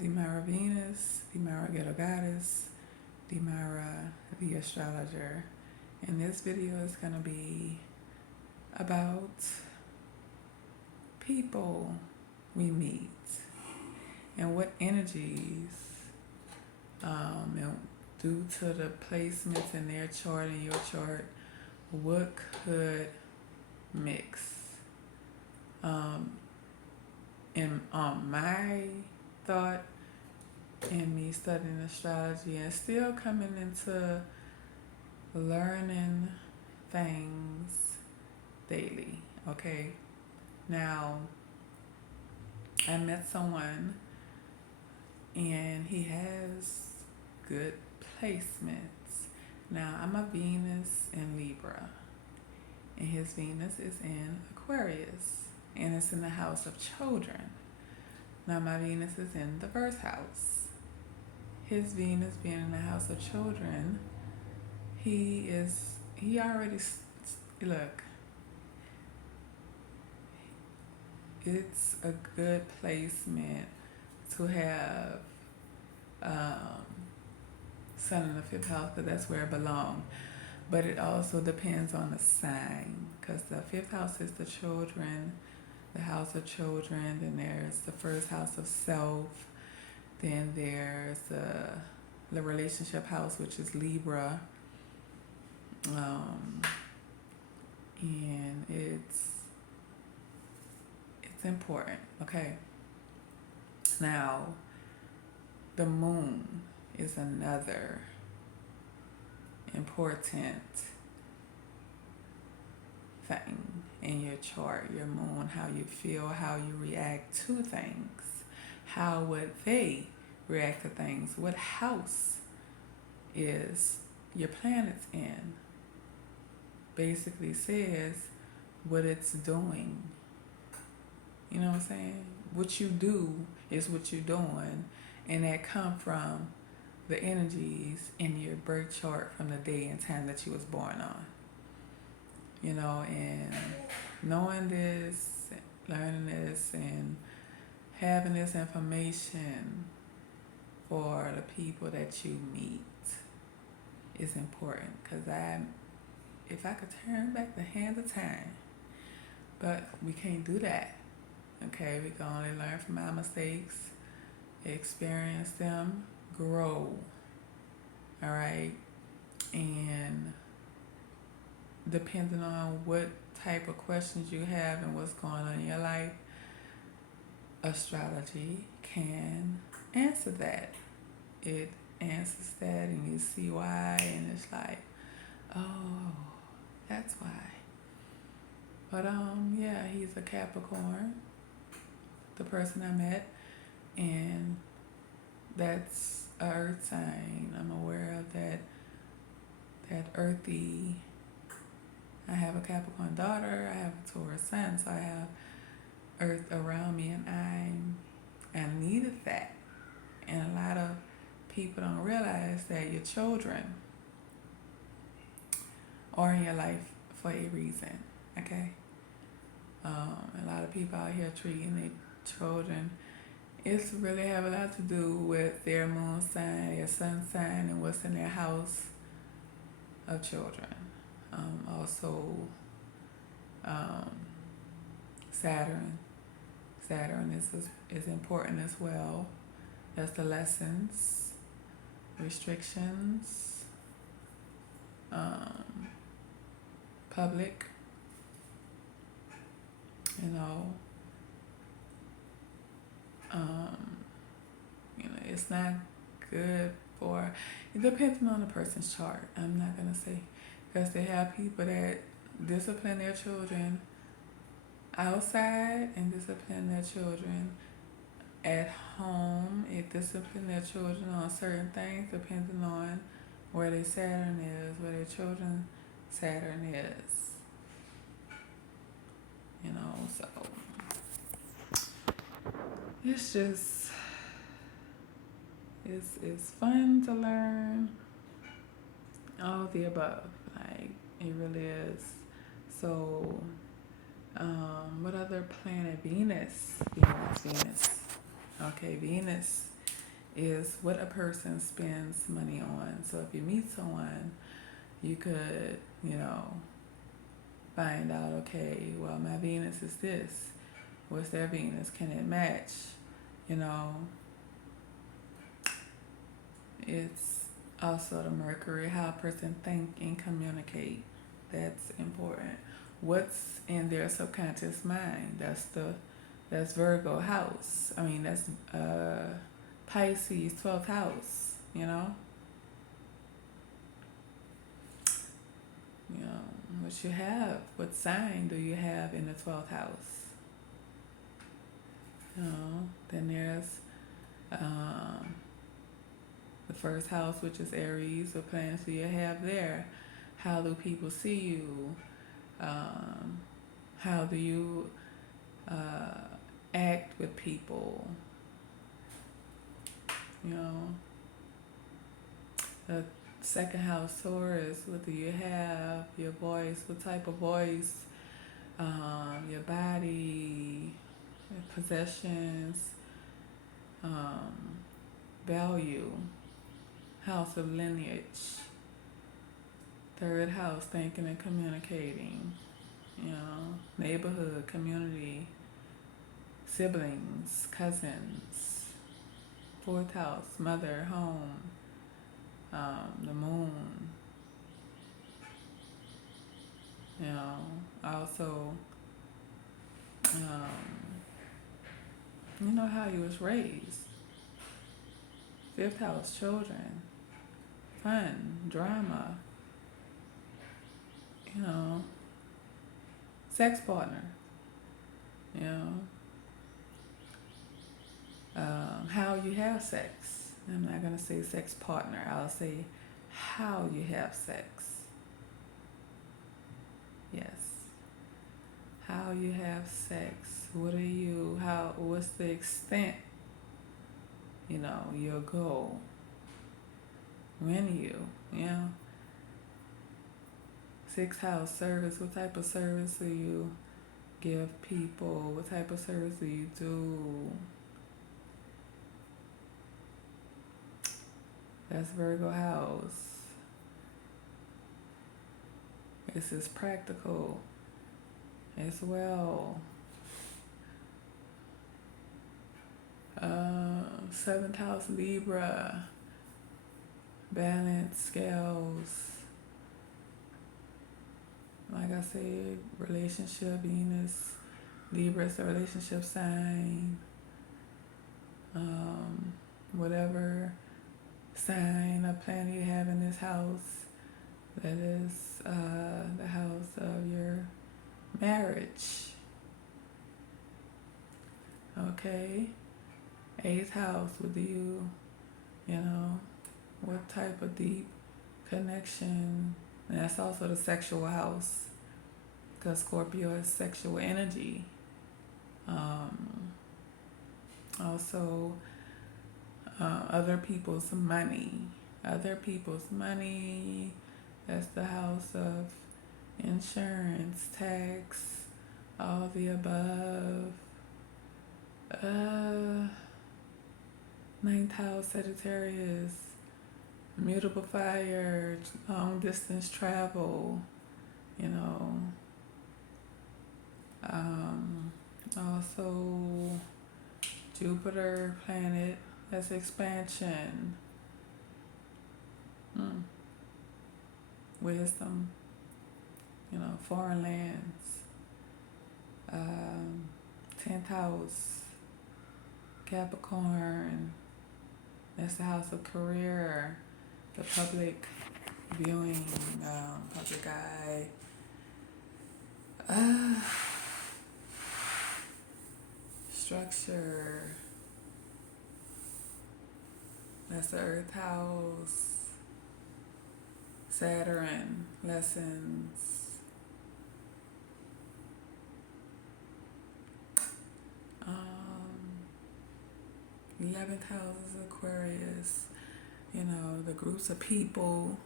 Demara Venus, Demara Ghetto Goddess, Demara the Astrologer. And this video is going to be about people we meet and what energies, and due to the placements in their chart and your chart, what could mix. And my thought in me studying astrology and still coming into learning things daily. Okay, now I met someone and he has good placements. Now I'm a Venus in Libra and his Venus is in Aquarius and it's in the house of children. Now my Venus is in the first house. His Venus being in the house of children, he already, look, it's a good placement to have sun in the fifth house because that's where it belongs. But it also depends on the sign because the fifth house is the children, the house of children, then there's the first house of self, then there's the relationship house, which is Libra, and it's important. Okay, now the moon is another important thing in your chart. Your moon, how you feel, how you react to things, how would they react to things, what house is your planets in, basically says what it's doing. You know what I'm saying? What you do is what you're doing, and that come from the energies in your birth chart from the day and time that you was born on. You know, and knowing this, learning this, and having this information for the people that you meet is important. Because if I could turn back the hands of time, but we can't do that. Okay, we can only learn from our mistakes, experience them, grow. All right, and depending on what type of questions you have and what's going on in your life, astrology can answer that. It answers that, and you see why, and it's like, oh, that's why. But yeah, he's a Capricorn, the person I met, and that's a earth sign. I'm aware of that earthy. I have a Capricorn daughter, I have a Taurus son, so I have earth around me, and I needed that. And a lot of people don't realize that your children are in your life for a reason. Okay, a lot of people out here treating their children, it's really have a lot to do with their moon sign, their sun sign, and what's in their house of children. Also, Saturn is important as well. That's the lessons, restrictions, public, it's not good for, it depends on the person's chart. I'm not going to say, because they have people that discipline their children outside and discipline their children at home. It discipline their children on certain things depending on where their Saturn is, where their children's Saturn is. So it's just, it's fun to learn all of the above. Like, it really is. So, what other planet? Venus. Okay, Venus is what a person spends money on. So if you meet someone, you could, find out, okay, well, my Venus is this. What's their Venus? Can it match? You know, it's also the Mercury, how a person think and communicate. That's important. What's in their subconscious mind? That's Virgo house. I mean, that's Pisces 12th house. You know what you have. What sign do you have in the 12th house? Then there's um, the first house, which is Aries. What planets do you have there? How do people see you? How do you act with people? The second house, Taurus. What do you have? Your voice. What type of voice? Your body, your possessions, value. House of lineage. Third house, thinking and communicating. Neighborhood, community, siblings, cousins. Fourth house, mother, home, the moon. Also, how you was raised. Fifth house, children, fun, drama, sex partner, you know, how you have sex. I'm not going to say sex partner, I'll say how you have sex. Yes. How you have sex. What's the extent, your goal? Sixth house, service. What type of service do you give people? What type of service do you do? That's Virgo house. This is practical as well. Seventh house, Libra. Balance, scales. Like I said, relationship, Venus. Libra is a relationship sign. Whatever sign or planet you have in this house, that is the house of your marriage. Okay. Eighth house, what type of deep connection? And that's also the sexual house, because Scorpio is sexual energy. Also, other people's money. That's the house of insurance, tax, all the above. Ninth house, Sagittarius, mutable fire, long distance travel, also Jupiter planet, that's expansion, wisdom, foreign lands. 10th house, Capricorn, that's the house of career, the public viewing, public eye. Structure, that's the earth house. Saturn, lessons. 11th house is Aquarius. The groups of people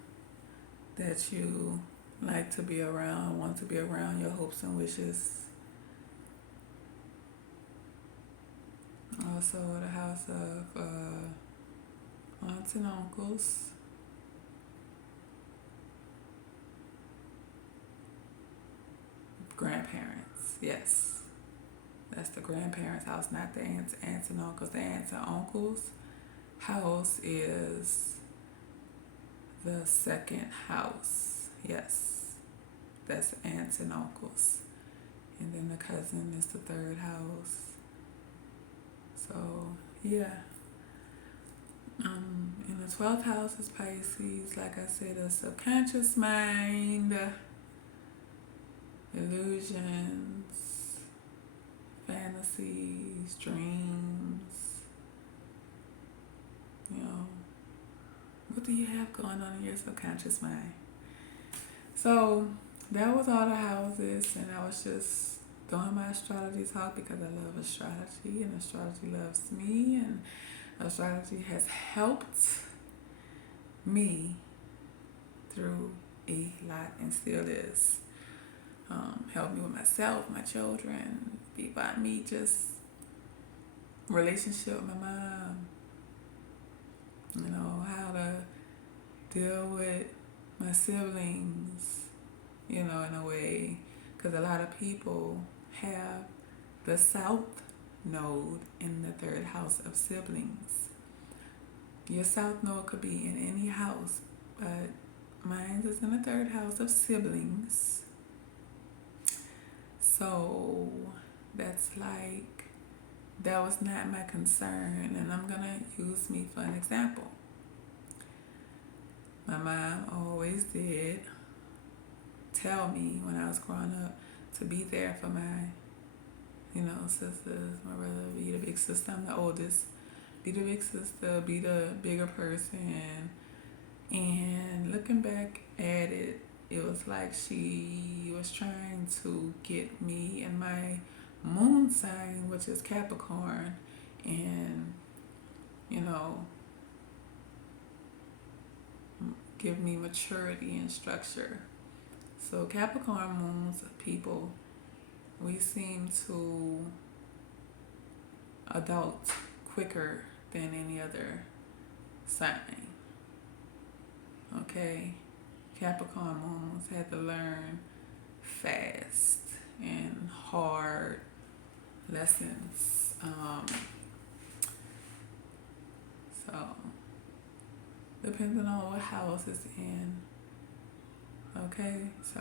that you like to be around, want to be around, your hopes and wishes. Also the house of aunts and uncles, grandparents. Yes, that's the grandparents' house, not the aunts and uncles. The aunts and uncles' house is the second house. Yes, that's aunts and uncles. And then the cousin is the third house. So, yeah. And the 12th house is Pisces. Like I said, a subconscious mind, illusions, fantasies, dreams. You know, what do you have going on in your subconscious mind? So that was all the houses, and I was just doing my astrology talk because I love astrology, and astrology loves me, and astrology has helped me through a lot and still is. Helped me with myself, my children, be by me, just relationship with my mom, you know, how to deal with my siblings, you know, in a way, because a lot of people have the south node in the third house of siblings. Your south node could be in any house, but mine is in the third house of siblings. So that's like, that was not my concern, and I'm gonna use me for an example. My mom always did tell me when I was growing up to be there for my, you know, sisters, my brother, be the big sister. I'm the oldest. Be the big sister, be the bigger person. And looking back at it, it was like she was trying to get me and my moon sign, which is Capricorn, and, you know, give me maturity and structure. So Capricorn moons people, we seem to adult quicker than any other sign. Okay, Capricorn moons had to learn fast and hard lessons. So depending on what house it's in. Okay, so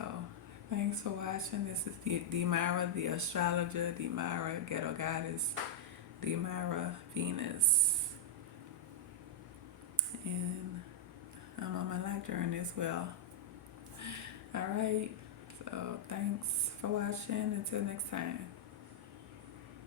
thanks for watching. This is Demira, the astrologer, Demira, ghetto goddess, Demira, Venus, and I'm on my life journey as well. All right, so thanks for watching. Until next time.